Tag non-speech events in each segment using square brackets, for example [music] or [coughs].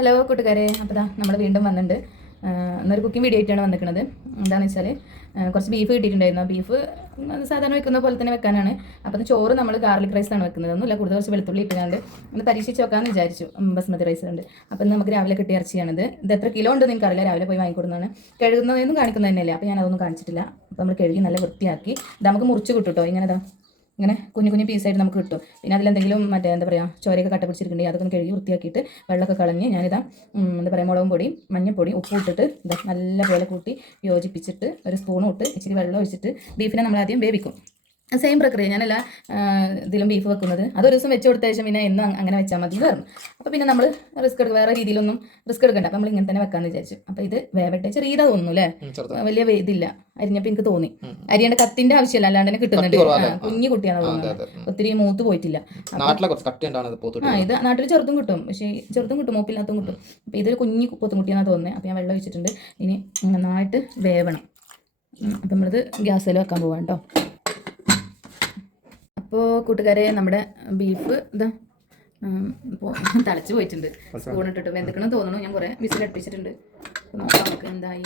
Hello കൂട്ടുകാരെ. അപ്പോൾ ദാ നമ്മൾ വീണ്ടും വന്നിട്ടുണ്ട് എന്നൊരു കുക്കിംഗ് വീഡിയോ ആയിട്ടാണ് വന്നിരിക്കുന്നത് എന്താണെന്ന് വെച്ചാൽ കുറച്ച് ബീഫ് കിട്ടിയിട്ടുണ്ടായിരുന്നു. ബീഫ് സാധാരണ വെക്കുന്ന പോലെ തന്നെ വെക്കാനാണ്. അപ്പം ചോറ് നമ്മൾ ഗാർലിക് റൈസ് ആണ് വെക്കുന്നത്. ഒന്നുമില്ല കൂടുതൽ കുറച്ച് വെളുത്തുള്ളി ഇട്ടുകൊണ്ട് ഒന്ന് പരീക്ഷിച്ച് നോക്കാമെന്ന് വിചാരിച്ചു. ബസ്മതി റൈസ് ഉണ്ട് അപ്പം നമുക്ക് രാവിലെ കിട്ടിയ ഇറച്ചിയാണിത്. ഇത് എത്ര കിലോ ഉണ്ട് നിങ്ങൾക്ക് അറിയില്ല രാവിലെ പോയി വാങ്ങിക്കൊടുന്നതാണ് കഴുകുന്നതൊന്നും കാണിക്കുന്നത് അപ്പം അപ്പോൾ ഞാൻ അതൊന്നും കാണിച്ചിട്ടില്ല. അപ്പോൾ നമ്മൾ കഴുകി നല്ല വൃത്തിയാക്കി. ഇത് നമുക്ക് മുറിച്ച് കിട്ടും കേട്ടോ ഇങ്ങനെ ഇങ്ങനെ കുഞ്ഞു കുഞ്ഞു പീസായിട്ട് നമുക്ക് കിട്ടും. പിന്നെ അതിലെന്തെങ്കിലും മറ്റേ എന്താ പറയുക ചോരയൊക്കെ കട്ട പിടിച്ചിട്ടുണ്ടെങ്കിൽ അതൊക്കെ കഴുകി വൃത്തിയാക്കിയിട്ട് വെള്ളമൊക്കെ കളഞ്ഞ് ഞാനിതാ എന്താ പറയുക മുളകും പൊടി മഞ്ഞൾപ്പൊടി ഉപ്പ് ഇട്ടിട്ട് ഇതാ നല്ലപോലെ കൂട്ടി യോജിപ്പിച്ചിട്ട് ഒരു സ്പൂണും ഇട്ട് ഇച്ചിരി വെള്ളം ഒഴിച്ചിട്ട് ബീഫിനെ നമ്മൾ ആദ്യം വേവിക്കും. സെയിം പ്രക്രിയ. ഞാനല്ല അല്ല ഇതിലും ബീഫ് വെക്കുന്നത്. അതൊരു ദിവസം വെച്ച് കൊടുത്ത ശേഷം പിന്നെ എന്നും അങ്ങനെ വെച്ചാൽ മതി പറഞ്ഞു. അപ്പോൾ പിന്നെ നമ്മൾ റിസ്ക് എടുക്കുക വേറെ രീതിയിലൊന്നും റിസ്ക് എടുക്കണ്ട. അപ്പം നമ്മൾ ഇങ്ങനെ തന്നെ വെക്കാമെന്ന് വിചാരിച്ചു. അപ്പോൾ ഇത് വേവട്ടെ ചെറിയതാ തോന്നുന്നു അല്ലേ? വലിയ ഇതില്ല. അരിഞ്ഞപ്പോൾ എനിക്ക് തോന്നി. അരിയേണ്ട കത്തിന്റെ ആവശ്യമില്ല അല്ലാണ്ട് തന്നെ കിട്ടുന്നുണ്ട്. കുഞ്ഞു കുട്ടിയാണ് തോന്നുന്നത് ഒത്തിരി മൂത്ത് പോയിട്ടില്ല. ആ ഇത് നാട്ടിൽ ചെറുതും കിട്ടും. പക്ഷേ ചെറുതും കിട്ടും മൂപ്പില്ലാത്തതും കിട്ടും. അപ്പോൾ ഇതൊരു കുഞ്ഞു പൊത്തുംകുട്ടിയാണെന്ന് തോന്നുന്നത് അപ്പോൾ ഞാൻ വെള്ളം ഒഴിച്ചിട്ടുണ്ട്. ഇനി നന്നായിട്ട് വേവണം. അപ്പം നമ്മളിത് ഗ്യാസിൽ വെക്കാൻ പോവാം കേട്ടോ. അപ്പോൾ കൂട്ടുകാരെ നമ്മുടെ ബീഫ് ഇതാ [laughs] തളച്ചു പോയിട്ടുണ്ട്. സ്പൂൺ ഇട്ടിട്ട് വെന്തക്കണം തോന്നുന്നു. ഞാൻ കുറേ വിസിൽ അടുപ്പിച്ചിട്ടുണ്ട്. അപ്പോൾ നോക്കാം നമുക്ക് എന്തായി.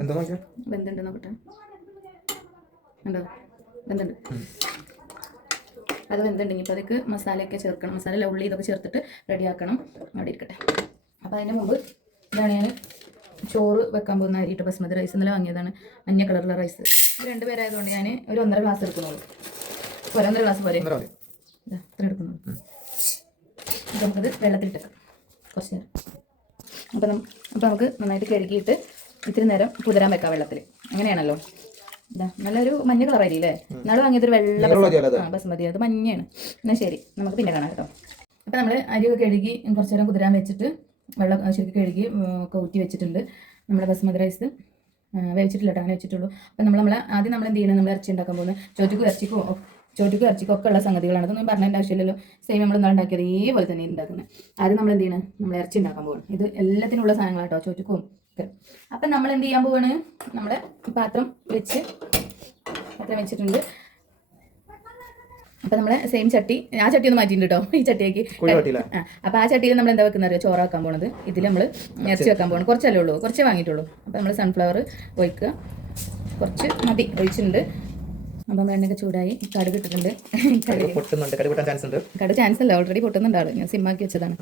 എന്താ വെന്തുണ്ട് നോക്കട്ടെ. ഉണ്ടോ? വെന്തുണ്ട്. അത് വെന്തുണ്ടെങ്കിൽ ഇപ്പോൾ അതൊക്കെ മസാലയൊക്കെ ചേർക്കണം. മസാല ഉള്ളി ഇതൊക്കെ ചേർത്തിട്ട് റെഡിയാക്കണം അവിടെ ഇരിക്കട്ടെ. അപ്പോൾ അതിന് മുമ്പ് ഇതാണ് ഞാൻ ചോറ് വെക്കാൻ പോകുന്ന അരിയിട്ട് ബസ്മതി റൈസ് ഇന്നലെ വാങ്ങിയതാണ്. മഞ്ഞ കളറുള്ള റൈസ് രണ്ട് പേരായതുകൊണ്ട് ഞാൻ ഒരു ഒന്നര ഗ്ലാസ് എടുക്കുന്നുള്ളൂ. ഒന്നര ഗ്ലാസ് പോരെ ഇത്ര എടുക്കുന്നുള്ളൂ അപ്പോൾ നമുക്കത് വെള്ളത്തിലിട്ടേക്കാം. കുറച്ച് നേരം. അപ്പം അപ്പം നമുക്ക് നന്നായിട്ട് കഴുകിയിട്ട് ഇത്തിരി നേരം പുതരാൻ വെക്കാം വെള്ളത്തിൽ അങ്ങനെയാണല്ലോ. ഇതാ നല്ലൊരു മഞ്ഞ കളർ അരി അല്ലേ നാളെ വാങ്ങിയതൊരു വെള്ള ബസ്മതി അത്? മഞ്ഞയാണ്. എന്നാൽ ശരി നമുക്ക് പിന്നെ കാണാം കേട്ടോ. അപ്പം നമ്മൾ അരിയൊക്കെ കഴുകി കുറച്ച് നേരം കുതിരാൻ വെച്ചിട്ട് വെള്ളം ശരിക്കും കഴുകി ഊറ്റി വെച്ചിട്ടുണ്ട്. നമ്മുടെ ബസ്മതി റൈസ് വെച്ചിട്ടില്ല വേവിച്ചിട്ടില്ല കേട്ടോ അങ്ങനെ വെച്ചിട്ടുള്ളൂ. അപ്പം നമ്മൾ നമ്മൾ ആദ്യം നമ്മൾ എന്ത് ചെയ്യണം? നമ്മൾ ഇറച്ചി ഉണ്ടാക്കാൻ പോകുന്നത്. ചോറ്റുക്കും ഇറച്ചിക്കും ചോറ്റുക്കും ഇറച്ചിക്കും ഒക്കെ ഉള്ള സംഗതികളാണ്. അതൊന്നും പറഞ്ഞതിന്റെ ആവശ്യമില്ലല്ലോ. സെയിം നമ്മൾ എന്താ ഉണ്ടാക്കിയത് ഇതേപോലെ തന്നെ ഉണ്ടാക്കുന്നത് ആദ്യം നമ്മൾ എന്ത് ചെയ്യണം? നമ്മൾ ഇറച്ചി ഉണ്ടാക്കാൻ പോകണം ഇത് എല്ലാത്തിനുള്ള സാധനങ്ങളാട്ടോ ചോറ്റുക്കും അപ്പം നമ്മൾ എന്ത് ചെയ്യാൻ പോവാണ്? നമ്മുടെ പാത്രം വെച്ച് പാത്രം വെച്ചിട്ടുണ്ട്. അപ്പൊ നമ്മൾ സെയിം ചട്ടി ആ ചട്ടി ഒന്ന് മാറ്റിയിട്ടുണ്ട് കേട്ടോ ഈ ചട്ടിയാക്കി. അപ്പൊ ആ ചട്ടിയിൽ നമ്മൾ എന്താ വെക്കുന്നത് അറിയോ? ചോറാക്കാൻ പോണത്. ഇതിൽ നമ്മൾ ഇറച്ചി വെക്കാൻ പോകണം കുറച്ചല്ലേ ഉള്ളൂ. കുറച്ചേ വാങ്ങിയിട്ടുള്ളൂ. അപ്പൊ നമ്മൾ സൺഫ്ലവർ ഒഴിക്കുക. കുറച്ച് മതി. ഒഴിച്ചിട്ടുണ്ട്. അപ്പം എണ്ണയൊക്കെ ചൂടായി കടുക് ഇട്ടിട്ടുണ്ട്. കടുക് പൊട്ടുന്നുണ്ട്. കടുക് പൊട്ടാൻ ചാൻസ് ഉണ്ട്. കടുക് ചാൻസ് അല്ല ഓൾറെഡി പൊട്ടുന്നുണ്ട് ആൾ. ഞാൻ സിമ്മാക്കി വെച്ചതാണ്.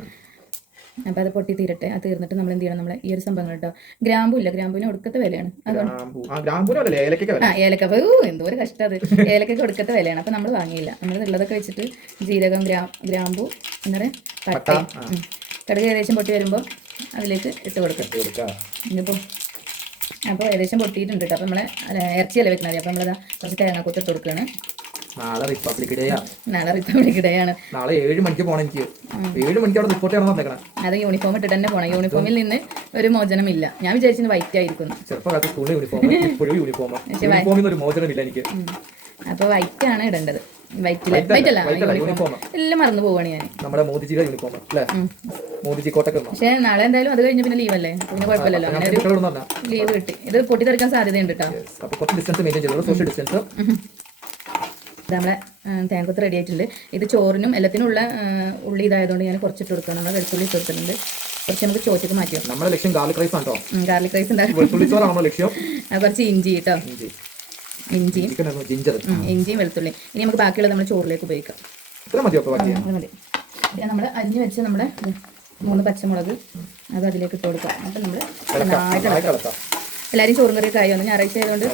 അപ്പോൾ അത് പൊട്ടി തീരട്ടെ. അത് തീർന്നിട്ട് നമ്മൾ എന്ത് ചെയ്യണം? നമ്മളെ ഈ ഒരു സംഭവങ്ങൾ കേട്ടോ. ഗ്രാമ്പു ഇല്ല. ഗ്രാമ്പുവിന് ഒടുക്കത്തെ വിലയാണ്. അതുകൊണ്ട് ആ ഏലക്ക. ഓ എന്തോ ഒരു കഷ്ടം അത്. ഏലക്കൊക്കെ കൊടുക്കത്തെ വിലയാണ്. അപ്പം നമ്മൾ വാങ്ങിയില്ല. നമ്മൾ ഉള്ളതൊക്കെ വെച്ചിട്ട് ജീരകം ഗ്രാ ഗ്രാമ്പു എന്താ പറയുക പട്ട കടുക് ഏകദേശം പൊട്ടി വരുമ്പോൾ അതിലേക്ക് ഇട്ട് കൊടുക്കും. കൊടുക്കാം. ഇനിയിപ്പോൾ അപ്പോൾ ഏകദേശം പൊട്ടിയിട്ടുണ്ട് കേട്ടോ. അപ്പോൾ നമ്മളെ ഇറച്ചിയല്ലേ വെക്കുന്നത് അപ്പോൾ നമ്മളിതാ കുറച്ച് തേങ്ങ കൊത്തിട്ട് കൊടുക്കുകയാണ് നാളെ റിപ്പബ്ലിക് ഡേയാ നാളെ റിപ്പബ്ലിക് ഡേ ആണ്. നാളെ ഏഴ് മണിക്ക് പോകണം എനിക്ക്. ഏഴ് മണിക്ക് അവിടെ റിപ്പോർട്ട് ചെയ്യണം പറഞ്ഞേക്കണം അത് യൂണിഫോം ഇട്ടിട്ട് തന്നെ പോകണം യൂണിഫോമിൽ നിന്ന് ഒരു മോചനമില്ല. ഞാൻ വിചാരിച്ചത് വൈറ്റ് ആയിരിക്കും ചെറുപ്പകാലത്ത് സ്കൂളിൽ യൂണിഫോം ഇപ്പോഴും യൂണിഫോം യൂണിഫോമിൽ ഒരു മോചനമില്ല എനിക്ക്. അപ്പോൾ വൈറ്റ് ആണ് ഇടേണ്ടത്. എല്ലാം മറന്നു പോവാണ് ഞാൻ നമ്മുടെ മോദിജിയുടെ യൂണിഫോം അല്ലേ? മോദിജി കോട്ടൊക്കെ ഇടണം. പക്ഷേ നാളെ എന്തായാലും അത് കഴിഞ്ഞ് പിന്നെ ലീവല്ലേ പിന്നെ കുഴപ്പമില്ലല്ലോ. അങ്ങനെ ഒരു കുട്ടികളോട് പറഞ്ഞാ ലീവ് കിട്ടി. ഇത് പൊട്ടിത്തെറിക്കാൻ സാധ്യതയുണ്ട് കേട്ടോ കുറച്ച് ഡിസ്റ്റൻസ് മെയിന്റെയിൻ ചെയ്തോളൂ സോഷ്യൽ ഡിസ്റ്റൻസ് നമ്മളെ തേങ്ങക്കൊത്ത് റെഡി ആയിട്ടുണ്ട്. ഇത് ചോറിനും എല്ലാത്തിനും ഉള്ള ഉള്ളി ഇതായതുകൊണ്ട് ഞാൻ കുറച്ചിട്ട് കൊടുക്കാം നമ്മൾ വെളുത്തുള്ളി ഇട്ട് കൊടുത്തിട്ടുണ്ട്. കുറച്ച് നമുക്ക് ചോറ്റക്ക് മാറ്റി നമ്മുടെ ലക്ഷ്യം ഗാർലിക് റൈസ് ആണ് ഗാർലിക് റൈസ് ഉണ്ടാകും നമ്മുടെ കുറച്ച് ഇഞ്ചി കേട്ടോ ഇഞ്ചി. ഇഞ്ചിയും. ജിഞ്ചർ ഇഞ്ചിയും വെളുത്തുള്ളി. ഇനി നമുക്ക് ബാക്കിയുള്ളത് നമ്മൾ ചോറിലേക്ക് ഉപയോഗിക്കാം. ഇത്ര മതി പിന്നെ നമ്മൾ അരിഞ്ഞ് വെച്ച് നമ്മുടെ മൂന്ന് പച്ചമുളക് അത് അതിലേക്ക് ഇട്ട് കൊടുക്കാം. അപ്പം നമ്മൾ നന്നായിട്ട് എല്ലാവരും ചോറും കറിയൊക്കെ ആയി? വന്ന് ഞായറാഴ്ച ആയതുകൊണ്ട്?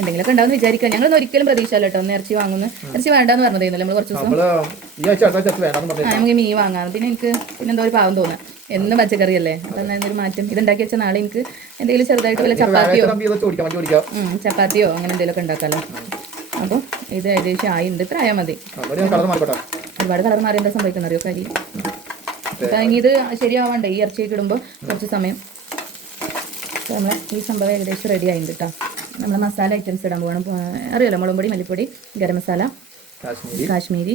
എന്തെങ്കിലുമൊക്കെ ഉണ്ടാവും വിചാരിക്കാം ഞങ്ങൾ ഒരിക്കലും പ്രതീക്ഷയല്ല കേട്ടോ. ഒന്ന് ഇറച്ചി വാങ്ങുന്നു ഇറച്ചി വേണ്ടെന്ന് പറഞ്ഞതായിരുന്നു നമ്മൾ കുറച്ച് ദിവസം നമ്മൾ നമുക്ക് മീൻ വാങ്ങാം. പിന്നെ എനിക്ക് പിന്നെന്തോ ഒരു പാവം തോന്നുക. എന്നും പച്ചക്കറിയല്ലേ? അപ്പം അപ്പൊ ഒരു മാറ്റം. ഇതുണ്ടാക്കി വെച്ചാൽ നാളെ എനിക്ക് എന്തെങ്കിലും ചെറുതായിട്ട് വല്ല ചപ്പാത്തിയോ? ചപ്പാത്തിയോ അങ്ങനെ എന്തെങ്കിലുമൊക്കെ ഉണ്ടാക്കാമല്ലോ അപ്പോൾ ഇത് ഏകദേശം ആയിണ്ട്. ഇത്ര ആയാൽ മതി. ഒരുപാട് കളർ മാറി എന്താ സംഭവിക്കുന്നത്? അറിയോ കരി അപ്പൊ ഇനി ഇത് ശരിയാവാണ്ടേ? ഈ ഇറച്ചിയൊക്കെ ഇടുമ്പോൾ കുറച്ച് സമയം. നമ്മളെ ഈ സംഭവം ഏകദേശം റെഡി ആയിട്ടുണ്ട് കേട്ടോ നമ്മൾ മസാല ഐറ്റംസ് ഇടാൻ പോകണം അറിയാലോ മുളകുപൊടി മല്ലിപ്പൊടി ഗരം മസാല. കാശ്മീരി. കാശ്മീരി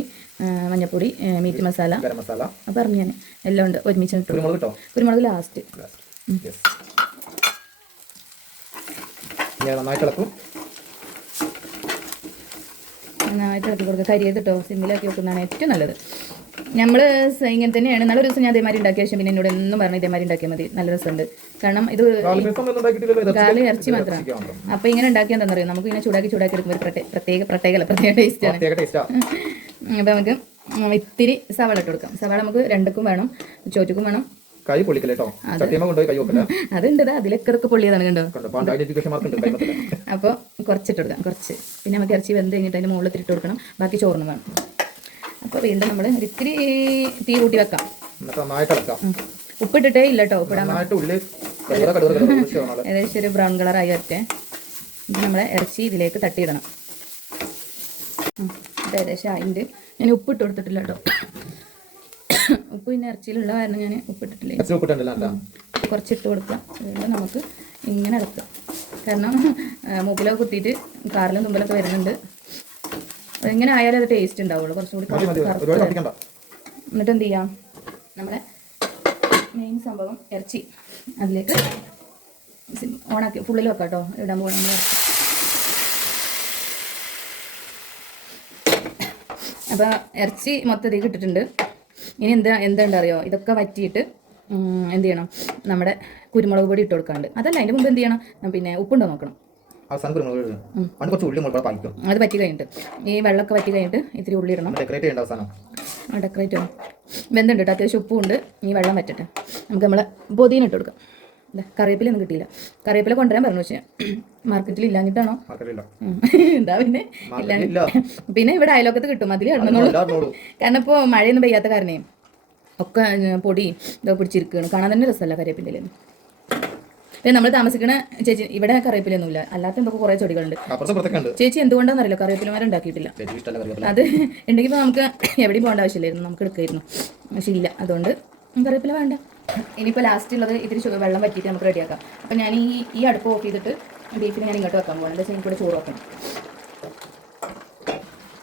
മഞ്ഞപ്പൊടി മീറ്റ് മസാല ഗരം മസാല. പറഞ്ഞു ഞാൻ എല്ലാം ഉണ്ട്. ഒരുമിച്ച് ഇട്ടു കുരുമുളക് ലാസ്റ്റ് നന്നായിട്ട് ഇളക്കും നന്നായിട്ട് ഇളക്കി കൊടുക്കുക കരിയത് കേട്ടോ സിമ്മിലാക്കി വെക്കുന്നതാണ് ഏറ്റവും നല്ലത്. നമ്മൾ ഇങ്ങനെ തന്നെയാണ്. നല്ല രസം ഞാൻ ഇതേമാതിരി ഉണ്ടാക്കിയ ശേഷം പിന്നെ എന്നോട് എന്നും പറഞ്ഞു ഇതേമാതിരി ഉണ്ടാക്കിയാൽ മതി. നല്ല രസമുണ്ട്. കാരണം ഇത് കാലി ഇറച്ചി- മാത്രമാണ് അപ്പൊ ഇങ്ങനെ ഉണ്ടാക്കിയാൽ തന്നെ അറിയാം നമുക്ക് ഇങ്ങനെ ചൂടാക്കി ചൂടാക്കി എടുക്കുമ്പോൾ ഒരു പ്രത്യേക പ്രത്യേക പ്രത്യേക ടേസ്റ്റ് ആണ്. അപ്പൊ നമുക്ക് ഇത്തിരി സവാള ഇട്ട് കൊടുക്കാം. സവാള നമുക്ക് രണ്ടുക്കും വേണം ചോറ്റക്കും വേണം. കൈ പൊള്ളിക്കല്ലേ [laughs] അതുണ്ട് അതിലൊക്കെ പൊള്ളിയതാണ് കണ്ടോ? അപ്പോൾ കുറച്ചിട്ട് കൊടുക്കാം കുറച്ച്. പിന്നെ നമുക്ക് ഇറച്ചി വെന്ത് കഴിഞ്ഞിട്ട് അതിന് മുകളിൽ ഇട്ട് കൊടുക്കണം. ബാക്കി ചോറിന് വേണം. അപ്പോൾ വീണ്ടും നമ്മൾ ഇത്തിരി തീ കൂട്ടി വെക്കാം. ഉപ്പിട്ടിട്ടേ ഇല്ല കേട്ടോ ഉപ്പിടാൻ ഏകദേശം ഒരു ബ്രൗൺ കളറായി വരട്ടെ. ഇത് നമ്മളെ ഇറച്ചി ഇതിലേക്ക് തട്ടിയിടണം. ഇത് ഏകദേശം അതിന്റെ ഞാൻ ഉപ്പിട്ട് കൊടുത്തിട്ടില്ല കേട്ടോ ഉപ്പ് പിന്നെ ഇറച്ചിയിലുള്ള കാരണം ഞാൻ ഉപ്പിട്ടിട്ടില്ല. കുറച്ചിട്ട് കൊടുക്കാം. വീണ്ടും നമുക്ക് ഇങ്ങനെ ഇളക്കാം. കാരണം മൂക്കിലൊക്കെ കുത്തിയിട്ട് കാറിലും തുമ്പലൊക്കെ വരുന്നുണ്ട്. ഇങ്ങനെ ആയാലും അത് ടേസ്റ്റ് ഉണ്ടാവുള്ളൂ. കുറച്ചുകൂടി. എന്നിട്ട് എന്ത് ചെയ്യാം? നമ്മുടെ മെയിൻ സംഭവം ഇറച്ചി. അതിലേക്ക് ഓണാക്കി ഫുള്ളിൽ വെക്കാം കേട്ടോ ഇടാൻ പോകണം അപ്പോൾ ഇറച്ചി മൊത്തത്തിൽ ഇട്ടിട്ടുണ്ട്. ഇനി എന്താ എന്താ അറിയോ ഇതൊക്കെ വറ്റിയിട്ട് എന്ത് ചെയ്യണം? നമ്മുടെ കുരുമുളക് പൊടി ഇട്ട് കൊടുക്കാണ്ട്. അതല്ല അതിന്റെ മുമ്പ് എന്ത് ചെയ്യണം? പിന്നെ ഉപ്പുണ്ടോ നോക്കണം. അവസാനം കുരുമുളക്. പണ്ട് കുറച്ച് ഉള്ളി മുളക് പായിക്കും. അത് പറ്റി കഴിഞ്ഞിട്ട്. ഈ വെള്ളമൊക്കെ പറ്റി കഴിഞ്ഞിട്ട് ഇത്തിരി ഉള്ളി ഇടണം. ഡെക്കറേറ്റ് ചെയ്യേണ്ട അവസാനം. ആ ഡെക്കറേറ്റ് ചെയ്യണം. വെന്തുണ്ട് കേട്ടോ. അത്യാവശ്യം ഉപ്പുണ്ട്. ഈ വെള്ളം വറ്റട്ടെ നമുക്ക് നമ്മൾ പൊതിന ഇട്ട് കൊടുക്കാം. കറിവേപ്പില കറിവേപ്പിലൊന്നും കിട്ടിയില്ല. കറിവേപ്പില കൊണ്ടുവരാൻ പറഞ്ഞു പക്ഷേ മാർക്കറ്റിൽ ഇല്ലാഞ്ഞിട്ടാണോ. [laughs] എന്താ പിന്നെ? മാർക്കറ്റിലില്ല [laughs] പിന്നെ ഇവിടെ അയലോക്കത്ത് കിട്ടും. അതിൽ ഇടണമെന്നുള്ളൂ [laughs] കാരണം ഇപ്പോൾ മഴയൊന്നും പെയ്യാത്ത കാരണേ ഒക്കെ പൊടി ഇതൊക്കെ പിടിച്ചിരിക്കുകയാണ്. കാണാൻ തന്നെ രസമല്ല കറിവേപ്പിന്റെ പിന്നെ നമ്മൾ താമസിക്കുന്ന ചേച്ചി ഇവിടെ കറിവേപ്പിലൊന്നുമില്ല. അല്ലാത്ത നമുക്ക് കുറേ ചെടികളുണ്ട്. ചേച്ചി എന്തുകൊണ്ടാണെന്നറിയില്ല കറിവേപ്പിലമാരെ ഉണ്ടാക്കിയിട്ടില്ല അത് ഉണ്ടെങ്കിൽ നമുക്ക് എവിടെയും പോകേണ്ട ആവശ്യമില്ലായിരുന്നു. നമുക്ക് എടുക്കായിരുന്നു. പക്ഷേ ഇല്ല. അതുകൊണ്ട് കറിവേപ്പില വേണ്ട. ഇനിയിപ്പോൾ ലാസ്റ്റ് ഉള്ളത് ഇതിൽ വെള്ളം പറ്റിയിട്ട് നമുക്ക് റെഡിയാക്കാം. അപ്പോൾ ഞാൻ ഈ ഈ അടുപ്പ് ഓഫ് ചെയ്തിട്ട് ബീഫിന് ഞാൻ ഇങ്ങോട്ട് വെക്കാൻ പോകണം എന്താ വെച്ചാൽ എനിക്കിവിടെ ചോറ് വെക്കണം.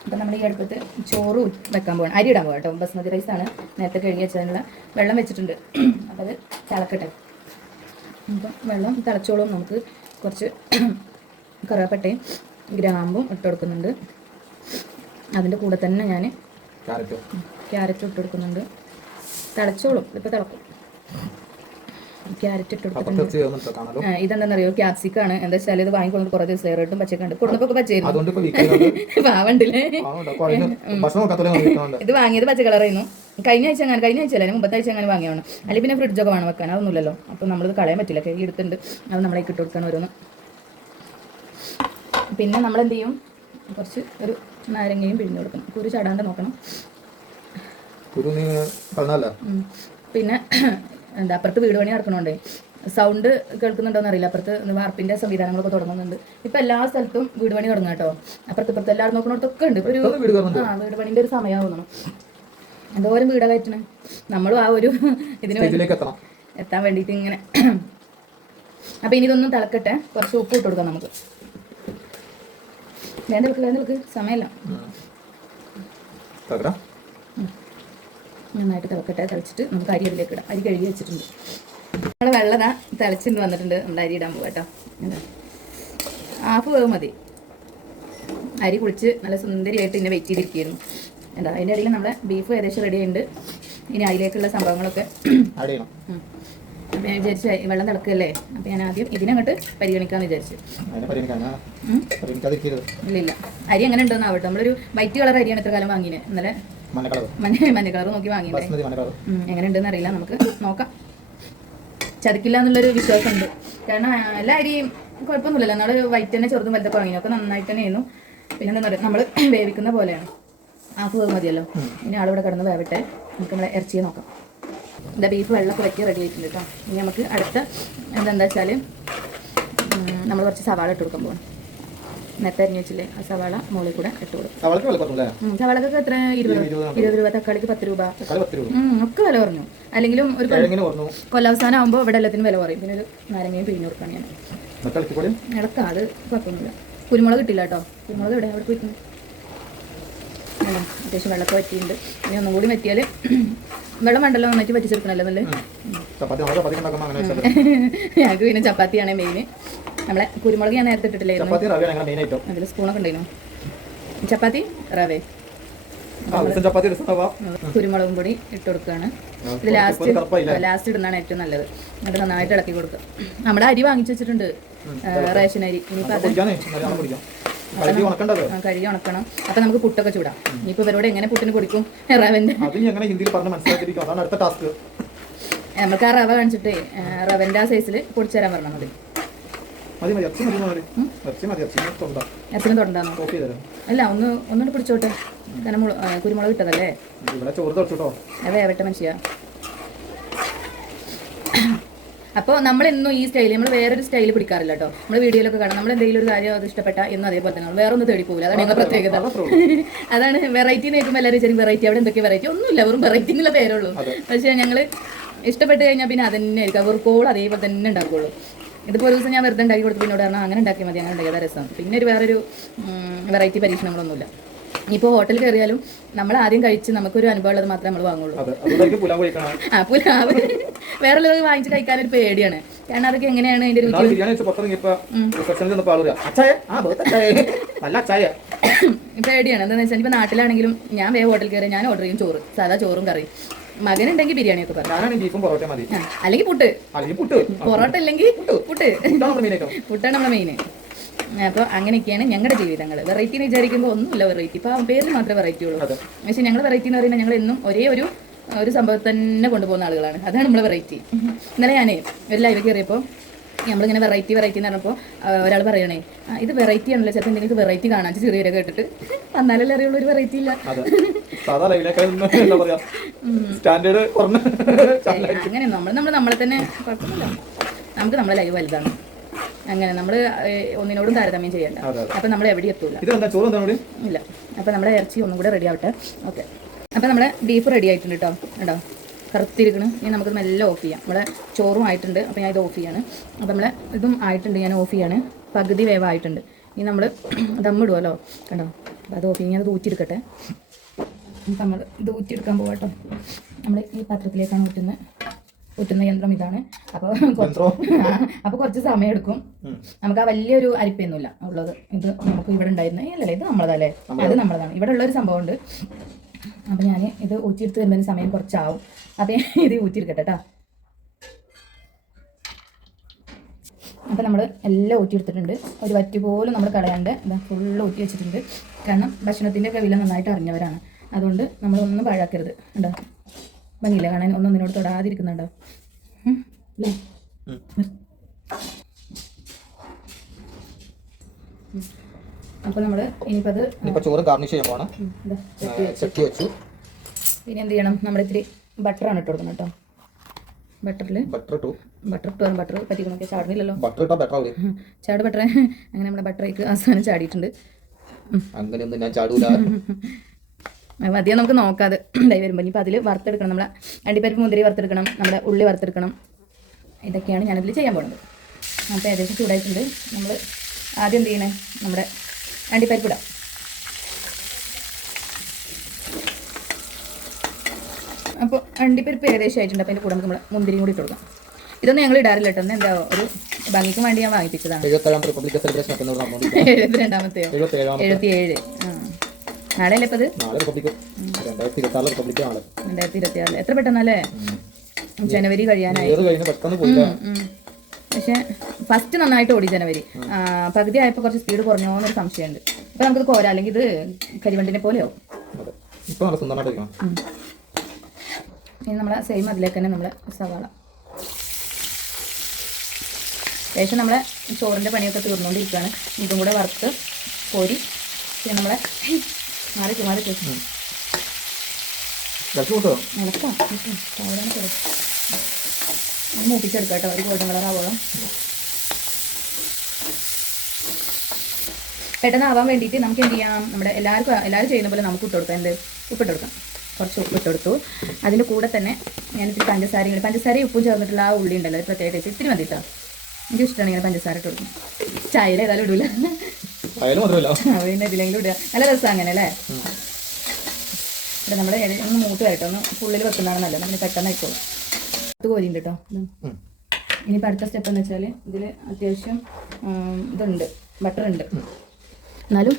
അപ്പം നമ്മൾ ഈ അടുപ്പത്ത് ചോറും വെക്കാൻ പോകണം അരി ഇടാൻ പോകാം കേട്ടോ. ബസ്മതി റൈസാണ് നേരത്തെ കഴുകി വെച്ചതിനുള്ള വെള്ളം വെച്ചിട്ടുണ്ട്. അപ്പോൾ അത് തിളക്കട്ടെ അപ്പം വെള്ളം തിളച്ചോളും നമുക്ക്. കുറച്ച് കറുവപ്പട്ടയും ഗ്രാമ്പും ഇട്ട് കൊടുക്കുന്നുണ്ട്. അതിന്റെ കൂടെ തന്നെ ഞാൻ ക്യാരറ്റ്. ഇട്ട് കൊടുക്കുന്നുണ്ട്. തിളച്ചോളും ഇതിപ്പോൾ തിളക്കും. ക്യാരറ്റ് ഇട്ട് കൊടുക്കുന്നുണ്ട് ഇതെന്താണെന്നറിയോ ക്യാപ്സിക്കാണ് എന്താ വെച്ചാൽ ഇത് വാങ്ങിക്കൊണ്ട് കുറേ ദിവസം ഏറെട്ടും പച്ചക്കുണ്ട് കൊടുന്നപ്പോൾ പച്ചയായിരുന്നു. [laughs] പാവണ്ടില്ലേ ഇത് വാങ്ങിയത് പച്ച കളറായിരുന്നു കഴിഞ്ഞ ആഴ്ച അങ്ങനെ കഴിഞ്ഞ ആഴ്ച അല്ല മുമ്പത്തെ ആഴ്ച അങ്ങനെ വാങ്ങിയാണ് അല്ലെങ്കിൽ പിന്നെ ഫ്രിഡ്ജൊക്കെ വേണം വെക്കാൻ അതൊന്നുമില്ലല്ലോ. അപ്പം നമ്മളിത് കളയാൻ പറ്റില്ല. കൈ എടുത്തിട്ടുണ്ട്. അത് നമ്മളെ ഇട്ട് കൊടുക്കണം ഓരോന്ന്. പിന്നെ നമ്മൾ എന്ത് ചെയ്യും? കുറച്ച് ഒരു നാരങ്ങയും പിഴിഞ്ഞു കൊടുക്കണം. കുരു ചാടാണ്ട് നോക്കണം. പിന്നെ എന്താ അപ്പുറത്ത് വീട് പണി നടക്കണോണ്ടേ. സൗണ്ട് കേൾക്കുന്നുണ്ടോന്ന് അറിയില്ല. അപ്പുറത്ത് വാർപ്പിന്റെ സംവിധാനങ്ങളൊക്കെ തുടങ്ങുന്നുണ്ട്. ഇപ്പൊ എല്ലാ സ്ഥലത്തും വീട് പണി തുടങ്ങാം കേട്ടോ. അപ്പുറത്ത് ഇപ്പുറത്ത് എല്ലാവരും നോക്കണോടത്തൊക്കെ ഉണ്ട്. ഒരു ആ വീട് പണിന്റെ ഒരു സമയം തോന്നണം എന്തോരം വീടാ കയറ്റണം നമ്മളും ആ ഒരു ഇതിന് എത്താൻ വേണ്ടിയിട്ട് ഇങ്ങനെ. അപ്പൊ ഇനി ഇതൊന്നും തിളക്കട്ടെ. കുറച്ച് ഉപ്പ് ഇട്ട് കൊടുക്കാം നമുക്ക്. വേണ്ട വെക്ക് വേണ്ട വെക്ക്. സമയമല്ല. നന്നായിട്ട് തിളക്കട്ടെ. തിളച്ചിട്ട് നമുക്ക് അരി അതിലേക്ക് ഇടാം. അരി കഴുകി വെച്ചിട്ടുണ്ട്. നമ്മൾ വെള്ളം ദാ തിളച്ചിട്ട് വന്നിട്ടുണ്ട്. നമ്മുടെ അരി ഇടാൻ പോകാം കേട്ടോ ഹാഫ് വേവ് മതി. അരി കുളിച്ച് നല്ല സുന്ദരിയായിട്ട് ഇന്നെ വെയിറ്റ് ചെയ്തിരിക്കുകയായിരുന്നു. എന്താ അതിന്റെ ഇടയിൽ നമ്മുടെ ബീഫ് ഏകദേശം റെഡി ഉണ്ട് ഇനി അതിലേക്കുള്ള സംഭവങ്ങളൊക്കെ. അപ്പോൾ ഞാൻ വിചാരിച്ചു "ഏയ് വെള്ളം തിളക്കല്ലേ? അപ്പോൾ ഞാൻ ആദ്യം ഇതിനങ്ങോട്ട് പരിഗണിക്കാമെന്ന് വിചാരിച്ചു. ഇല്ല ഇല്ല. അരി എങ്ങനെ ഉണ്ടോന്ന് ആവട്ടെ. നമ്മളൊരു വൈറ്റ് കളർ അരിയാണ് ഇത്ര കാലം വാങ്ങിയത് ഇന്നലെ മഞ്ഞ കളർ നോക്കി വാങ്ങിയത് എങ്ങനെ ഉണ്ടെന്ന് അറിയില്ല. നമുക്ക് നോക്കാം. ചതിക്കില്ല എന്നുള്ളൊരു വിശ്വാസമുണ്ട്. കാരണം എല്ലാ അരിയും കുഴപ്പമൊന്നുമില്ല നമ്മൾ വൈറ്റ് തന്നെ ചെറുതും വലുതൊക്കെ വാങ്ങിയത് ഒക്കെ നന്നായിട്ട് തന്നെയായിരുന്നു. പിന്നെ എന്താ പറയുക നമ്മൾ വേവിക്കുന്ന പോലെയാണ്. ഹാഫ് വേവ് മതിയല്ലോ ഇനി ആളിവിടെ കിടന്ന് വേവട്ടെ. നമുക്ക് നമ്മളെ ഇറച്ചിയെ നോക്കാം. എന്താ ബീഫ് വെള്ളമൊക്കെ വയ്ക്കുക റെഡി ആയിട്ടുണ്ട് കേട്ടോ ഇനി നമുക്ക് അടുത്ത എന്താ വെച്ചാൽ നമ്മൾ കുറച്ച് സവാള ഇട്ട് കൊടുക്കാൻ പോകണം നേരത്തെ അരിഞ്ഞ് വെച്ചില്ലേ ആ സവാള മുകളിൽ കൂടെ ഇട്ട് കൊടുക്കും. സവാളക്കൊക്കെ എത്ര? ഇരുപത് ഇരുപത് രൂപ തക്കാളിക്ക് പത്ത് രൂപ. ഒക്കെ വില കുറഞ്ഞു. അല്ലെങ്കിലും ഒരു കൊല്ലാവസാനം ആകുമ്പോൾ ഇവിടെ എല്ലാത്തിനും വില കുറയും. പിന്നെ ഒരു നാരങ്ങയും പിഴിഞ്ഞു കൊടുക്കാണ് ഞാൻ ഇളക്കാം അത് കുഴപ്പമൊന്നുമില്ല. കുരുമുളക് കിട്ടില്ല കേട്ടോ കുരുമുളക് ഇവിടെ അവിടെ പോയിക്കുന്നു അത്യാവശ്യം വെള്ളമൊക്കെ പറ്റിയിട്ടുണ്ട് ഇനി ഒന്നും കൂടി വെത്തിയാൽ [clears throat] വെള്ളം വേണ്ടല്ലോ നന്നായിട്ട് പറ്റിച്ചെടുക്കണല്ലോ നല്ല ഞങ്ങൾക്ക് പിന്നെ ചപ്പാത്തിയാണ് മെയിൻ നമ്മളെ കുരുമുളക് ഞാൻ നേരത്തെ ഇട്ടിട്ടില്ലായിരുന്നു അതിൽ സ്പൂണൊക്കെ ഉണ്ടായിരുന്നു. ചപ്പാത്തി റവേ. കുരുമുളകും പൊടി ഇട്ട് കൊടുക്കുകയാണ് ഇത് ലാസ്റ്റ് ലാസ്റ്റ് ഇടുന്നതാണ് ഏറ്റവും നല്ലത്. എന്നിട്ട് നന്നായിട്ട് ഇളക്കി കൊടുക്കുക. നമ്മുടെ അരി വാങ്ങിച്ചു വെച്ചിട്ടുണ്ട്. റേഷൻ അരി. ഇനിയിപ്പോൾ കഴുകി ഉണക്കണം. അപ്പൊ നമുക്ക് പുട്ടൊക്കെ ചൂടാം. ഇനിയിപ്പോൾ ഇവരോട് എങ്ങനെ പുട്ടിന് കൊടുക്കും? റവന്റെ. അത് നീ എങ്ങനെ ഹിന്ദിയിൽ പറഞ്ഞ് മനസ്സിലാക്കിയിരിക്കും. അതാണ് അടുത്ത ടാസ്ക് നമുക്ക് ആ റവ കാണിച്ചിട്ട് റവന്റെ ആ സൈസിൽ പൊടിച്ചു തരാൻ പറഞ്ഞാൽ മതി. അല്ല ഒന്ന് ഒന്നുകൂടി പിടിച്ചോട്ടെ. കാരണം കുരുമുളക് ഇട്ടതല്ലേ? വേവട്ടെ മനുഷ്യ. അപ്പോൾ നമ്മൾ എന്നും ഈ സ്റ്റൈൽ നമ്മൾ വേറൊരു സ്റ്റൈൽ പിടിക്കാറില്ല കേട്ടോ നമ്മൾ വീഡിയോയിലൊക്കെ കാണാം. നമ്മൾ എന്തെങ്കിലും ഒരു കാര്യം അത് ഇഷ്ടപ്പെട്ട എന്നും അതേപോലെ തന്നെ. വേറെ ഒന്നും തേടി പോകില്ല അതാണ് ഞങ്ങളുടെ പ്രത്യേകത. അതാണ് വെറൈറ്റി നോക്കുമ്പോൾ എല്ലാവരും ചെറിയ വെറൈറ്റി അവിടെ എന്തൊക്കെ വെറൈറ്റി ഒന്നുമില്ല വെറും വെറൈറ്റി എന്നുള്ള പേരുള്ളൂ പക്ഷേ ഞങ്ങൾ ഇഷ്ടപ്പെട്ട് കഴിഞ്ഞാൽ പിന്നെ അതന്നെ ആയിരിക്കും. വെറുക്കോൾ അതേപോലെ തന്നെ ഉണ്ടാക്കുള്ളൂ. ഇതിപ്പോൾ ഒരു ദിവസം ഞാൻ വെറുതെ ഉണ്ടാക്കി കൊടുത്തു. പിന്നോട് പറഞ്ഞാൽ അങ്ങനെ ഉണ്ടാക്കിയാൽ മതി അങ്ങനെ ഉണ്ടാക്കിയതാ രസം. പിന്നെ ഒരു വേറൊരു വെറൈറ്റി പരീക്ഷണങ്ങളൊന്നുമില്ല. ഇപ്പോൾ ഹോട്ടലിൽ കയറിയാലും നമ്മൾ ആദ്യം കഴിച്ച് നമുക്കൊരു അനുഭവം ഉള്ളത് മാത്രമേ നമ്മൾ വാങ്ങുള്ളൂ. ആ പുലാവ്. വേറെ ഉള്ളത് വാങ്ങിച്ച് കഴിക്കാൻ ഒരു പേടിയാണ്. കാരണം അതൊക്കെ എങ്ങനെയാണ് അതിന്റെ രുചി? [coughs] പേടിയാണ്. എന്താണെന്ന് വെച്ചാൽ ഇപ്പൊ നാട്ടിലാണെങ്കിലും ഞാൻ വേ ഹോട്ടലിൽ കയറി ഞാൻ ഓർഡർ ചെയ്യും ചോറ് സാധാ ചോറും കറിയും. മകനുണ്ടെങ്കിൽ ബിരിയാണി ഒക്കെ പറഞ്ഞു അല്ലെങ്കിൽ പുട്ട്. പൊറോട്ട അല്ലെങ്കിൽ പുട്ട്. പുട്ടാണ് നമ്മുടെ മെയിൻ അപ്പോൾ അങ്ങനെയൊക്കെയാണ് ഞങ്ങളുടെ ജീവിതങ്ങൾ വെറൈറ്റി എന്ന് വിചാരിക്കുമ്പോൾ ഒന്നുമില്ല വെറൈറ്റി ഇപ്പോൾ പേരിൽ മാത്രമേ വെറൈറ്റി ഉള്ളൂ. പക്ഷേ ഞങ്ങൾ വെറൈറ്റി എന്ന് പറയുന്നത് ഞങ്ങൾ എന്നും ഒരേ ഒരു ഒരു സംഭവം തന്നെ കൊണ്ടുപോകുന്ന ആളുകളാണ്. അതാണ് നമ്മൾ വെറൈറ്റി ഇന്നലെ ഞാനേ ഒരു ലൈവ് കയറിയപ്പോൾ നമ്മളിങ്ങനെ വെറൈറ്റി വെറൈറ്റി എന്ന് പറഞ്ഞപ്പോൾ ഒരാൾ പറയണേ ഇത് വെറൈറ്റി ആണല്ലോ. ചിലപ്പോൾ എന്തെങ്കിലും വെറൈറ്റി കാണാൻ ചെറിയ കേട്ടിട്ട് വന്നാലല്ലേ അറിയുള്ളൂ ഒരു വെറൈറ്റി ഇല്ല. അങ്ങനെ നമ്മൾ നമ്മൾ നമ്മളെ തന്നെ കുഴപ്പമില്ല നമുക്ക് നമ്മളെ ലൈവ് വലുതാണ്. അങ്ങനെ നമ്മൾ ഒന്നിനോടും താരതമ്യം ചെയ്യണ്ട. അപ്പം നമ്മൾ എവിടെ എത്തൂല. ചോറ് ഇല്ല. അപ്പം നമ്മുടെ ഇറച്ചി ഒന്നും കൂടെ റെഡി ആവട്ടെ. ഓക്കെ. അപ്പം നമ്മുടെ ബീഫ് റെഡി ആയിട്ടുണ്ട് കേട്ടോ കേട്ടോ കറുത്തിരിക്കണം. ഇനി നമുക്ക് നല്ല ഓഫ് ചെയ്യാം. നമ്മുടെ ചോറും ആയിട്ടുണ്ട്. അപ്പോൾ ഞാൻ ഇത് ഓഫ് ചെയ്യാണ്. അപ്പോൾ നമ്മളെ ഇതും ആയിട്ടുണ്ട്. ഞാൻ ഓഫ് ചെയ്യാണ്. പകുതി വേവായിട്ടുണ്ട്. ഇനി നമ്മൾ [clears throat] ദമ്മിടുമല്ലോ കണ്ടോ? അപ്പോൾ അത് ഓഫ് ചെയ്യും. ഞാൻ അത് ഊറ്റിയെടുക്കട്ടെ. നമ്മൾ ഇത് ഊറ്റിയെടുക്കാൻ പോകട്ടോ നമ്മൾ ഈ പാത്രത്തിലേക്കാണ് ഊറ്റുന്നത് ഊറ്റുന്ന യന്ത്രം ഇതാണ്. അപ്പോൾ അപ്പൊ അപ്പോൾ കുറച്ച് സമയം എടുക്കും. നമുക്ക് ആ വലിയൊരു അരിപ്പൊന്നുമില്ല ഉള്ളത് ഇത് നമുക്ക് ഇവിടെ ഉണ്ടായിരുന്ന അല്ലല്ലേ ഇത് നമ്മളതല്ലേ? അത് നമ്മളതാണ്. ഇവിടെ ഉള്ളൊരു സംഭവമുണ്ട്. അപ്പം ഞാൻ ഇത് ഊറ്റിയെടുത്ത് വരുന്നതിന് സമയം കുറച്ചാവും. അപ്പം ഞാൻ ഇത് ഊറ്റിയെടുക്കട്ടെ കേട്ടോ അപ്പം നമ്മൾ എല്ലാം ഊറ്റിയെടുത്തിട്ടുണ്ട്. ഒരു വറ്റി പോലും നമ്മൾ കളയാണ്ട് ഇതാ ഫുള്ള് ഊറ്റി വെച്ചിട്ടുണ്ട്. കാരണം ഭക്ഷണത്തിന്റെ ഒക്കെ വില നന്നായിട്ട് അറിഞ്ഞവരാണ്. അതുകൊണ്ട് നമ്മളൊന്നും പാഴാക്കരുത്. ഉണ്ടോ ഭംഗിയില്ല. കാണാൻ ഒന്നൊന്നിനോട് തൊടാതിരിക്കുന്നുണ്ടോ? അപ്പൊ അല്ലേ. അപ്പോൾ നമ്മൾ ഇനിയിപ്പോൾ അത് ഇനിയിപ്പോ ചോറ് ഗാർണിഷ് ചെയ്യാൻ പോവാണ് ഉം, വെച്ചു. പിന്നെ എന്ത് ചെയ്യണം? നമ്മൾ ഇത്തിരി ബട്ടറാണ് ഇട്ട് കൊടുക്കുന്നത് കേട്ടോ. ബട്ടറിൽ ബട്ടർ ഇട്ടു. ബട്ടർ ആണ് ബട്ടർ പറ്റിക്കണമൊക്കെ ചാടുന്നില്ലല്ലോ. ബട്ടർ ഇട്ടാ ബട്ടർ ആവില്ലേ. ചാട് ബട്ടർ [laughs] അങ്ങനെ നമ്മുടെ ബട്ടറേക്ക് അവസാനം ചാടിയിട്ടുണ്ട്. അങ്ങനെയൊന്നും ഞാൻ ചാടൂല. [laughs] അധികം നമുക്ക് നോക്കാതെ ഇതായി [clears throat] വരുമ്പോൾ ഇനിയിപ്പോൾ അതിൽ വറുത്തെടുക്കണം. നമ്മളെ അണ്ടിപ്പരിപ്പ് മുന്തിരി വറുത്തെടുക്കണം. നമ്മുടെ ഉള്ളി വറുത്തെടുക്കണം. ഇതൊക്കെയാണ് ഞാനതിൽ ചെയ്യാൻ പോകുന്നത് അപ്പോൾ ഏകദേശം ചൂടായിട്ടുണ്ട്. നമ്മൾ ആദ്യം എന്ത് ചെയ്യണേ? നമ്മുടെ അണ്ടിപ്പരിപ്പ് ഇടാം. അപ്പോൾ അണ്ടിപ്പരിപ്പ് ഏകദേശം ആയിട്ടുണ്ട്. അപ്പോൾ അതിന്റെ കൂടെ നമുക്ക് നമ്മൾ മുന്തിരിയും കൂടി ഇട്ട് കൊടുക്കാം. ഇതൊന്നും ഞങ്ങൾ ഇടാറില്ല കേട്ടോ. എന്താ ഒരു ഭംഗിക്ക് വേണ്ടി ഞാൻ വാങ്ങിപ്പിച്ചതാണ്. എഴുപത്തേഴാം [laughs] നാളെ അല്ലേ ഇത് നാളെ റിപ്പബ്ലിക് രണ്ടായിരത്തി ഇരുപത്തി ആറിലെ റിപ്പബ്ലിക് നാളെ രണ്ടായിരത്തി ഇരുപത്തി ആറിൽ എത്ര പെട്ടെന്നല്ലേ ജനുവരി കഴിയാനായി പെട്ടെന്ന് പോയില്ല. പക്ഷേ ഫസ്റ്റ് നന്നായിട്ട് ഓടി ജനുവരി. പകുതി ആയപ്പോൾ കുറച്ച് സ്പീഡ് കുറഞ്ഞോ എന്നൊരു സംശയമുണ്ട്. അപ്പൊ നമുക്ക് പോരാ അല്ലെങ്കിൽ ഇത് കരിവണ്ടിനെ പോലെയോ ഇനി നമ്മളെ സെയിം അതിലേക്ക് തന്നെ നമ്മളെ സവാള. ശേഷം നമ്മളെ ചോറിന്റെ പണിയൊക്കെ തീർന്നുകൊണ്ടിരിക്കുകയാണ്. ഇതും കൂടെ വറുത്ത് കോരി. പിന്നെ നമ്മളെ മാറി മാറി രണ്ടു കൂട്ടോ ഇളക്കാം മൂപ്പിച്ചെടുക്കാം കേട്ടോ. ഒരു ഗോൾഡൻ കളർ ആവോളം പെട്ടെന്ന് ആവാൻ വേണ്ടിയിട്ട് നമുക്ക് എന്ത് ചെയ്യാം? നമ്മുടെ എല്ലാവർക്കും എല്ലാവരും ചെയ്യുന്ന പോലെ നമുക്ക് ഇട്ട് കൊടുക്കാം. എന്ത്? ഉപ്പിട്ട് കൊടുക്കാം. കുറച്ച് ഉപ്പ് ഇട്ട് കൊടുത്തു. അതിന്റെ കൂടെ തന്നെ ഞാൻ ഇത്തിരി പഞ്ചസാരയും കൂടി പഞ്ചസാരയും ഉപ്പും ചേർന്നിട്ടുള്ള ആ ഉള്ളി ഉണ്ടല്ലോ ഒരു പ്രത്യേക ടേസ്റ്റ് ഇത്തിരി മതി കേട്ടോ. എനിക്ക് ഇഷ്ടമാണ് ഇങ്ങനെ പഞ്ചസാര ഇട്ട് കൊടുക്കും ചായയിൽ ഏതായാലും ഇടൂല. അയാലും മാത്രമല്ല. പിന്നെ ഇതിലെങ്കിലും ഇടുക. നല്ല രസം അങ്ങനെ അല്ലേ ഇവിടെ നമ്മൾ ഒന്ന് മൂത്ത് വരട്ടെ. ഒന്ന് ഉള്ളിൽ വെക്കുന്നതാണ് നല്ലത്. നമ്മൾ പെട്ടെന്ന് ആയിക്കോളും. ഇത് കോരിണ്ട് കേട്ടോ. ഇനിയിപ്പോൾ അടുത്ത സ്റ്റെപ്പ് എന്ന് വെച്ചാൽ ഇതിൽ അത്യാവശ്യം ഇതുണ്ട്. ബട്ടർ ഉണ്ട്. എന്നാലും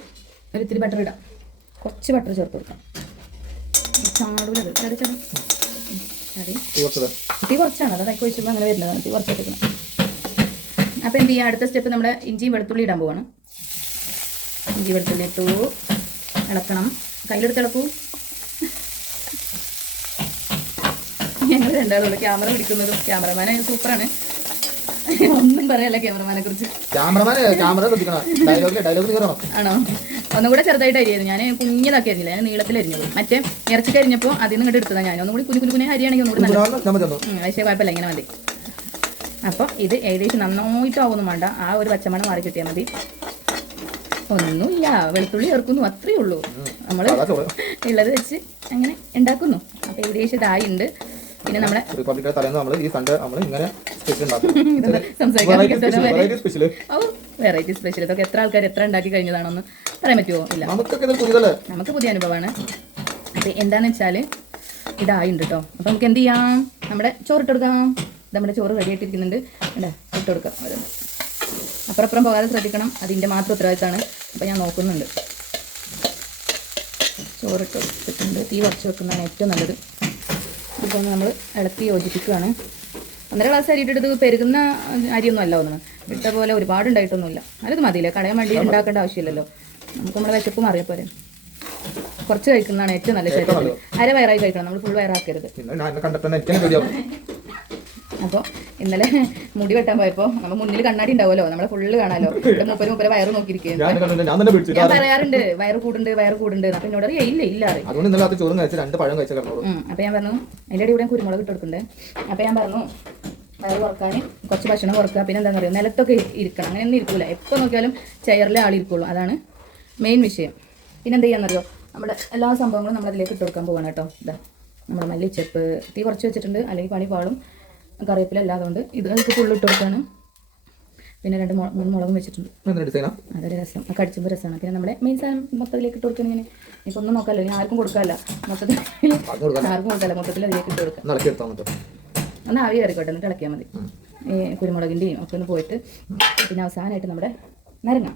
ഒരു ഇത്തിരി ബട്ടർ ഇടാം. കുറച്ച് ബട്ടർ ചേർത്ത് കൊടുക്കാം. ചാടൂലത് ചാടി ചാടി ഉം, ചാടി തീ കുറച്ചാണ്. അത് ഒഴിച്ചുമ്പോൾ അങ്ങനെ വരുന്നതാണ്. തീ കുറച്ചിട്ടിരിക്കണം അപ്പോൾ എന്ത് ചെയ്യുക അടുത്ത സ്റ്റെപ്പ് നമ്മുടെ ഇഞ്ചിയും വെളുത്തുള്ളി ഇടാൻ പോവാണ്. ഇഞ്ചി വെളുത്തുള്ളി ഇട്ടു. ഇളക്കണം. കയ്യിലെടുത്ത് ഇളക്കൂ. ഞങ്ങൾ രണ്ടാളുള്ള ക്യാമറ പിടിക്കുന്നതും ക്യാമറമാനെ സൂപ്പറാണ്. ഒന്നും പറയല്ല ക്യാമറമാനെ കുറിച്ച്. ആണോ? ഒന്നും കൂടെ ചെറുതായിട്ട് അരിയായിരുന്നു. ഞാൻ കുഞ്ഞിതാക്കി അരിഞ്ഞില്ല ഞാൻ നീളത്തിൽ അരിഞ്ഞു മറ്റേ ഇറച്ചി കരിഞ്ഞപ്പോൾ അതിൽ നിന്ന് ഇങ്ങോട്ട് എടുത്തതാണ് ഞാൻ. ഒന്നും കൂടി കുഞ്ഞു കുഞ്ഞു അരിയാണെങ്കിൽ ഒന്നും കൂടി പക്ഷേ കുഴപ്പമില്ല. ഇങ്ങനെ മതി. അപ്പോൾ ഇത് ഏകദേശം നന്നായിട്ട് ആവുന്നു വേണ്ട. ആ ഒരു പച്ചമണം മാറി കിട്ടിയാൽ മതി. ഒന്നുമില്ല. വെളുത്തുള്ളി ചേർക്കുന്നു അത്രേ ഉള്ളൂ. നമ്മൾ ഉള്ളത് വെച്ച് അങ്ങനെ ഉണ്ടാക്കുന്നു. അപ്പൊ ഏകദേശം ഇതായിണ്ട്. പിന്നെ നമ്മളെ റിപ്പബ്ലിക്കിന്റെ തലേന്ന് നമ്മൾ ഈ സൺഡേ നമ്മൾ ഇങ്ങനെ സ്പെഷ്യൽ ഓ വെറൈറ്റി സ്പെഷ്യൽ ഇതൊക്കെ എത്ര ആൾക്കാർ എത്ര ഉണ്ടാക്കി കഴിഞ്ഞതാണെന്ന് പറയാൻ പറ്റുമോ ഇല്ല. നമുക്ക് പുതിയ അനുഭവമാണ്. അപ്പൊ എന്താന്ന് വെച്ചാൽ ഇതായി ഉണ്ട് കേട്ടോ അപ്പൊ നമുക്ക് എന്ത് ചെയ്യാം? നമ്മുടെ ചോറ് ഇട്ട് കൊടുക്കാം. ഇത് നമ്മുടെ ചോറ് റെഡി ആയിട്ടിരിക്കുന്നുണ്ട്. അല്ലേ ഇട്ട് കൊടുക്കാം. ഓരോന്ന്. അപ്പുറം അപ്പുറം പോകാതെ ശ്രദ്ധിക്കണം. അതിന്റെ മാത്രം ഉത്തരവാദിത്തമാണ്. അപ്പം ഞാൻ നോക്കുന്നുണ്ട്. ചോറിട്ട് വെച്ചിട്ടുണ്ട്. തീ കുറച്ച് വെക്കുന്നതാണ് ഏറ്റവും നല്ലത്. ഇപ്പോൾ നമ്മൾ ഇളക്കി യോജിപ്പിക്കുകയാണ് ഒന്നര ഗ്ലാസ് അരി ഇട്ടിട്ട് ഇത് പെരുകുന്ന അരിയൊന്നും അല്ല ഒന്നും ഇട്ട പോലെ ഒരുപാട് ഉണ്ടായിട്ടൊന്നുമില്ല അതിത് മതിയില്ലേ? കടയാൻ വേണ്ടി ഉണ്ടാക്കേണ്ട ആവശ്യമില്ലല്ലോ. നമുക്ക് നമ്മുടെ വിശപ്പ് മാറിയാൽ പോലെ കുറച്ച് കഴിക്കുന്നതാണ് ഏറ്റവും നല്ല ശരീരത്തിൽ അര വയറായി കഴിക്കണം. നമ്മൾ ഫുൾ വയറാക്കരുത്. അപ്പോൾ ഇന്നലെ മുടി വെട്ടാൻ പോയപ്പോൾ നമ്മൾ മുന്നിൽ കണ്ണാടി ഉണ്ടാവുമല്ലോ നമ്മളെ ഫുള്ള് കാണാലോ. മുപ്പത് മുപ്പര് മുപ്പര് വയറ് നോക്കിയിരിക്കും. ഞാൻ പറയാറുണ്ട് വയറ് കൂടുണ്ട് വയറ് കൂടുണ്ട്. അപ്പൊ എന്നോട് അറിയാം ഇല്ല ഇല്ല അപ്പം ഞാൻ പറഞ്ഞു അതിന്റെ അടി ഇവിടെ കുരുമുളക് ഇട്ട് കൊടുക്കണ്ടേ അപ്പൊ ഞാൻ പറഞ്ഞു വയറ് കുറയ്ക്കാൻ കുറച്ച് ഭക്ഷണം കുറക്കുക. പിന്നെ എന്താ പറയുക നിലത്തൊക്കെ ഇരിക്കണം. അങ്ങനെ ഒന്നും ഇരിക്കൂല. എപ്പോൾ നോക്കിയാലും ചെയറിലെ ആളിരിക്കുള്ളൂ അതാണ് മെയിൻ വിഷയം. പിന്നെ എന്താ ചെയ്യാന്നറിയോ? നമ്മുടെ എല്ലാ സംഭവങ്ങളും നമ്മൾ അതിലേക്ക് ഇട്ട് കൊടുക്കാൻ പോവാണ് കേട്ടോ. ഇതാ നമ്മുടെ മല്ലിച്ചെപ്പ് തീ കുറച്ച് വെച്ചിട്ടുണ്ട്. അല്ലെങ്കിൽ പണി പാളും കറിവേപ്പില അല്ലാതുകൊണ്ട് ഇത് നമുക്ക് ഫുള്ള് ഇട്ട് കൊടുക്കാണ്. പിന്നെ രണ്ട് മൂന്ന് മുളകും വെച്ചിട്ടുണ്ട്. അതൊരു രസം. കടിച്ചുമ്പോൾ രസമാണ്. പിന്നെ നമ്മുടെ മെയിൻ സാധനം മൊത്തത്തിലേക്ക് ഇട്ട് കൊടുക്കണം ഇങ്ങനെ. ഇപ്പൊ ഒന്നും നോക്കാമല്ലോ ഇനി ആർക്കും കൊടുക്കാമല്ല മൊത്തത്തിൽ ആർക്കും കൊടുക്കാമല്ല മൊത്തത്തിൽ അതിലേക്ക് ഇട്ട് കൊടുക്കാം. ഒന്ന് ആവി കയറിക്കോട്ടെ. എന്നിട്ട് ഇളക്കിയാൽ മതി. ഈ കുരുമുളകിന്റെയും ഒക്കെ ഒന്ന് പോയിട്ട് പിന്നെ അവസാനമായിട്ട് നമ്മുടെ നരങ്ങ.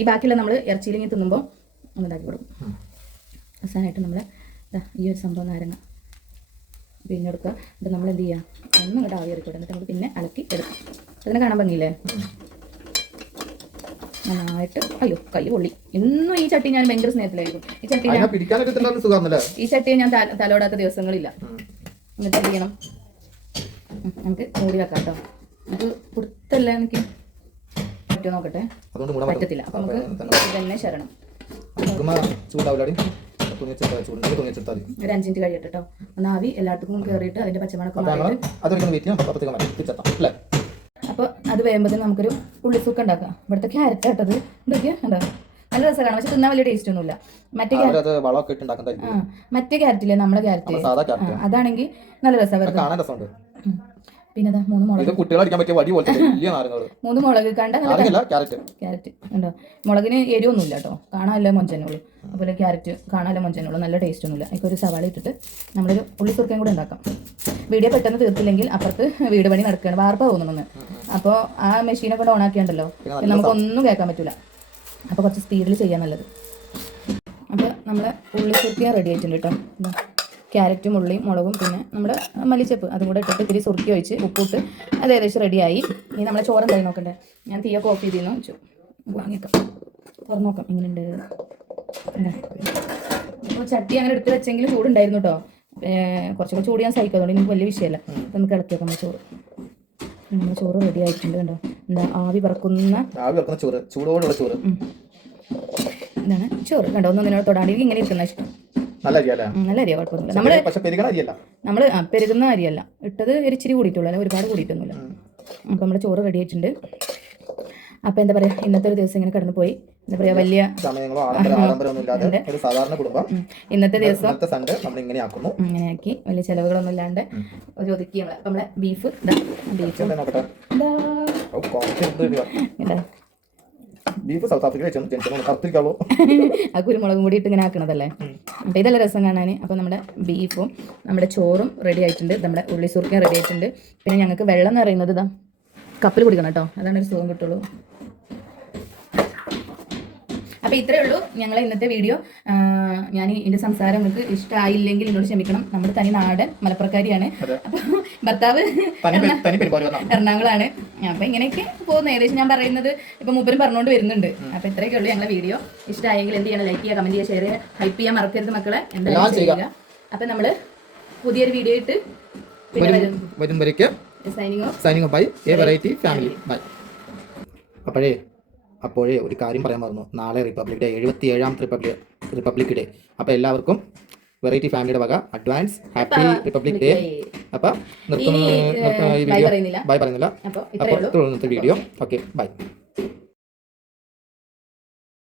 ഈ ബാക്കിയുള്ള നമ്മൾ ഇറച്ചിയിലിങ്ങി തിന്നുമ്പോൾ ഒന്ന് ഇതാക്കി കൊടുക്കും. അവസാനമായിട്ട് നമ്മൾ ഈ ഒരു സംഭവം നാരങ്ങ. പിന്നെ എടുക്കുക. എന്നിട്ട് നമ്മൾ എന്ത് ചെയ്യുക? ഒന്ന് ഇങ്ങോട്ട് ആവി കയറിക്കോട്ടെ എന്നിട്ട് നമുക്ക് പിന്നെ ഇളക്കി എടുക്കാം. അതിനെ കാണാൻ ഭംഗിയില്ലേ? നന്നായിട്ട് അയ്യോ കൈ പൊള്ളി. ഇന്നും ഈ ചട്ടി ഞാൻ ഭയങ്കര സ്നേഹത്തിലായിരിക്കും. ഈ ചട്ടി ഈ ചട്ടിയെ ഞാൻ തല- തലോടാത്ത ദിവസങ്ങളില്ല. എന്നിട്ട് എന്ത് ചെയ്യണം? നമുക്ക് മൂടി വെക്കാം കേട്ടോ. നമുക്ക് കൊടുത്തല്ല എനിക്ക് പറ്റുമോ നോക്കട്ടെ. പറ്റത്തില്ല. അപ്പൊ നമുക്ക് തന്നെ ശരണം. ചൂടാവില്ലാടി തുണി വെച്ചെടുത്താൽ ചൂടുണ്ടെങ്കിൽ തുണി വെച്ചെടുത്താൽ മതി ഒരു അഞ്ചിഞ്ച് കഴിയട്ടെ കേട്ടോ ഒന്ന് ആവി എല്ലായിടത്തും കയറിയിട്ട് അതിന്റെ പച്ചമണക്കം അപ്പോൾ നമ്മൾ അതൊരിക്കലും വെയിറ്റ് ചെയ്യാം അപ്പത്തേക്ക് മതി തിരിച്ചെത്താം അല്ലേ? അപ്പോൾ അത് വേകുമ്പോൾ നമുക്കൊരു ഉള്ളിസൂക്ക് ഉണ്ടാക്കാം. ഇവിടുത്തെ ക്യാരറ്റ് കേട്ടത് എന്തൊക്കെയാ ഉണ്ടോ? നല്ല രസമാണ്. പക്ഷെ തിന്നാൻ വലിയ ടേസ്റ്റ് ഒന്നുമില്ല. മറ്റേ മറ്റേ ക്യാരറ്റില്ലേ? നമ്മുടെ ക്യാരറ്റ്. അതാണെങ്കിൽ നല്ല രസമാണ് പിന്നെ അതാ മൂന്ന് മുളക്. ഇത് കുട്ടികൾ അടിക്കാൻ പറ്റിയ വടി പോലത്തെ വലിയ നാരങ്ങൾ മൂന്ന് മുളക് കണ്ട നാരങ്ങല്ല ക്യാരറ്റ്. ക്യാരറ്റ്. ഉണ്ടോ? മുളകിന് എരിവൊന്നുമില്ല കേട്ടോ. കാണാനല്ല മൊഞ്ചനുള്ളൂ. അതുപോലെ ക്യാരറ്റ് കാണാനല്ല മൊഞ്ചനുള്ളൂ. നല്ല ടേസ്റ്റ് ഒന്നുമില്ല. അതിൽ ഒരു സവാള ഇട്ടിട്ട് നമ്മളൊരു ഉള്ളി സുർക്കയും കൂടെ ഉണ്ടാക്കാം. വീഡിയോ പെട്ടെന്ന് തീർത്തില്ലെങ്കിൽ അപ്പുറത്ത് വീട് പണി നടക്കുകയാണ്. വാർപ്പ പോകുന്നു അപ്പോൾ ആ മെഷീനൊക്കെ ഓൺ ഓണാക്കിയുണ്ടല്ലോ പിന്നെ നമുക്കൊന്നും കേൾക്കാൻ പറ്റില്ല അപ്പോൾ കുറച്ച് സ്പീഡിൽ ചെയ്യാൻ നല്ലത്. അപ്പോൾ നമ്മളെ ഉള്ളി സുർക്കിയ റെഡി ആയിട്ടുണ്ട് കേട്ടോ. ക്യാരറ്റും ഉള്ളിയും മുളകും പിന്നെ നമ്മുടെ മല്ലിച്ചപ്പ് അതും കൂടെ ഇട്ടിട്ട് ഇത്തിരി സുറുക്കി ഒഴിച്ച് ഉപ്പിട്ട് അത് ഏകദേശം റെഡിയായി ഇനി നമ്മളെ ചോറ് എന്തായി നോക്കണ്ടേ? ഞാൻ തീയൊക്കെ ഓഫ് ചെയ്തിരുന്നു. വെച്ചു വാങ്ങിക്കാം തുറന്ന് നോക്കാം. എങ്ങനെയുണ്ട് അപ്പോൾ ചട്ടി അങ്ങനെ എടുത്ത് വെച്ചെങ്കിൽ ചൂടുണ്ടായിരുന്നു കേട്ടോ കുറച്ചൊക്കെ ചൂട് ഞാൻ സഹിക്കും. അതുകൊണ്ട് എനിക്ക് വലിയ വിഷയമല്ല നമുക്ക് ഇളക്കി വെക്കാം ചോറ്. നമ്മുടെ ചോറ് റെഡി ആയിട്ടുണ്ട് കണ്ടോ? എന്താ ആവി പറക്കുന്ന ആവി പറക്കുന്ന ചോറ്. ചൂടോടുള്ള ചോറ്. ഇതാണ് ചോറ്. കണ്ടോ? ഒന്നും നിന്നോട് തൊടാണ്ട്. എനിക്ക് ഇങ്ങനെ ഇരിക്കുന്ന ഇഷ്ടം. നല്ല അരിയല്ലേ? നല്ല അരിയാ കുഴപ്പമൊന്നുമില്ല. നമ്മൾ പക്ഷെ പെരുകണ അരിയല്ല. നമ്മൾ പെരുകുന്ന അരിയല്ല. ഇട്ടത് ഇരിച്ചിരി ഇച്ചിരി കൂടിയിട്ടുള്ളൂ അല്ല ഒരുപാട് കൂടിയിട്ടൊന്നുമില്ല. അപ്പൊ നമ്മുടെ ചോറ് റെഡി ആയിട്ടുണ്ട് അപ്പോൾ എന്താ പറയുക ഇന്നത്തെ ഒരു ദിവസം ഇങ്ങനെ കടന്നു പോയി എന്താ പറയുക വലിയ സമയങ്ങളോ ആഡംബരമൊന്നും ഇല്ലാതെ ഒരു സാധാരണ കുടുംബം. ഇന്നത്തെ ദിവസം ഇന്നത്തെ സൺഡേ നമ്മൾ ഇങ്ങനെ ആക്കുന്നു. ഇങ്ങനെ ആക്കി വലിയ ചിലവുകളൊന്നും ഇല്ലാണ്ട് ഒരു ഒതുക്കി നമ്മളെ നമ്മളെ ബീഫ് ബീഫ്. ബീഫ് സൗത്ത് ആഫ്രിക്കയിൽ കറുത്തിരിക്കാവോ [laughs] ആ കുരുമുളകും കൂടി ഇട്ട് ഇങ്ങനെ ആക്കണതല്ലേ അപ്പോൾ ഇതല്ല രസം കാണാൻ അപ്പോൾ നമ്മുടെ ബീഫും നമ്മുടെ ചോറും റെഡി ആയിട്ടുണ്ട്. നമ്മുടെ ഉള്ളി സുർക്കയും റെഡി ആയിട്ടുണ്ട്. പിന്നെ ഞങ്ങൾക്ക് വെള്ളം എന്ന് പറയുന്നത് ഇതാ. കപ്പിൽ കുടിക്കണം കേട്ടോ. അതാണ് ഒരു സുഖം കിട്ടുള്ളൂ. അപ്പോൾ ഇത്രയേ ഉള്ളൂ ഞങ്ങളെ ഇന്നത്തെ വീഡിയോ. ഞാൻ എന്റെ സംസാരം നിങ്ങൾക്ക് ഇഷ്ടമായില്ലെങ്കിൽ എന്നോട് ക്ഷമിക്കണം. നമ്മുടെ തനി നാടൻ മലപ്പുറക്കാരിയാണ്. അപ്പോൾ ഭർത്താവ് എറണാകുളമാണ് അപ്പൊ ഇങ്ങനെയൊക്കെ പോകുന്നത് ഏകദേശം ഞാൻ പറയുന്നത് ഇപ്പൊ മൂപ്പരും പറഞ്ഞുകൊണ്ട് വരുന്നുണ്ട്. അപ്പൊ ഇത്രയൊക്കെ ഉള്ളൂ ഞങ്ങളെ വീഡിയോ. ഇഷ്ടമായെങ്കിൽ എന്ത് ചെയ്യണം? ലൈക്ക് ചെയ്യുക കമന്റ് ചെയ്യുക ഷെയർ ചെയ്യുക ഹൈപ്പ് ചെയ്യാൻ മറക്കരുത് മക്കളെ. എന്തായാലും ചെയ്യുക. അപ്പം നമ്മൾ പുതിയൊരു വീഡിയോ ഇട്ട് വരും. വരും. വരയ്ക്ക് signing off signing by a variety family bye അപ്പോഴേ അപ്പോഴേ ഒരു കാര്യം പറയാൻ മറന്നു. നാളെ റിപ്പബ്ലിക് ഡേ എഴുപത്തി ഏഴാമത്തെ റിപ്പബ്ലിക് റിപ്പബ്ലിക് ഡേ അപ്പോൾ എല്ലാവർക്കും വെറൈറ്റി ഫാമിലിയുടെ വക അഡ്വാൻസ് ഹാപ്പി റിപ്പബ്ലിക് ഡേ അപ്പോൾ നിർത്തുന്നു ഈ വീഡിയോ ബൈ പറയുന്നില്ല. അപ്പൊ അപ്പോൾ വീഡിയോ ഓക്കെ ബൈ